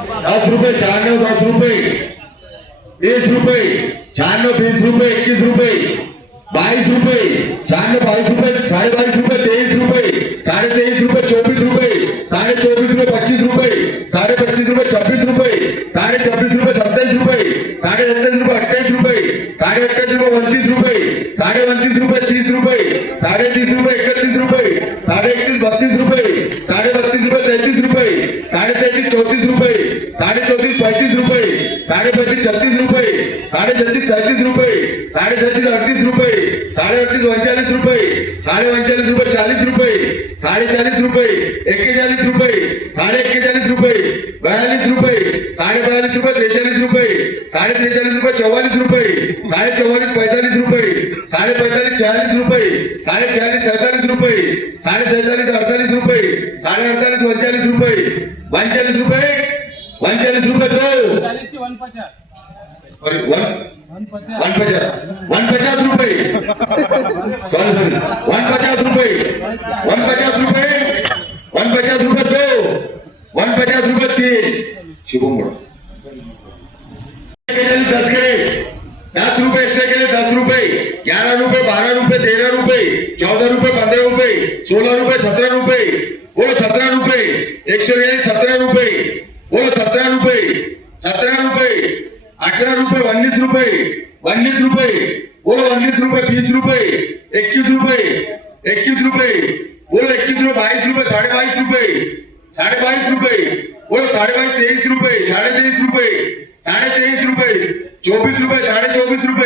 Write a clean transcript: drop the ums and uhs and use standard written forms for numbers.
10 रुपये 96 10 रुपये 30 रुपये 96 30 रुपये 21 रुपये 22 रुपये 96 22 रुपये 22.5 रुपये 23 रुपये 23.5 रुपये 24 रुपये 24.5 रुपये 25 रुपये 25.5 रुपये 26 रुपये 26 रुपये 27 रुपये 27 रुपये 28 रुपये 28 रुपये 29 रुपये 29 रुपये 30 रुपये 30 रुपये 31 रुपये 31 32 रुपये 32 रुपये 33 रुपये 33 34 रुपये 34 35 रुपये 35 36 रुपये 36 37 रुपये 37 38 रुपये 38 39 रुपये 39 रुपये 40 रुपये 40 रुपये 41 रुपये 41 रुपये 42 रुपये 42 रुपये 43 रुपये 43 रुपये 44 रुपये 44 45 रुपये 45 46 रुपये 46 47 रुपये 47 48 रुपये 48 39 रुपये 39 रुपये 39 रुपये दो और 150 रुपये सॉरी 150 रुपये 150 रुपये 150 रुपये दो 150 रुपये तीन शुभम बोलो 10 के 10 रुपये एक्स्ट्रा के लिए 10 रुपये 11 रुपये 12 रुपये 13 रुपये 14 रुपये 15 रुपये 16 रुपये 17 रुपये बोलो 17 रुपये 17 रुपये बोलो 17 रुपये 17 रुपये 18 रुपये 19 रुपये 19 रुपये बोलो 19 रुपये 20 रुपये 21 रुपये 21 रुपये बोलो 21 रुपये 22 रुपये 22.5 रुपये 22.5 रुपये बोलो 22.5 23 रुपये 23.5 रुपये 23 रुपये 24 रुपये 24.5 रुपये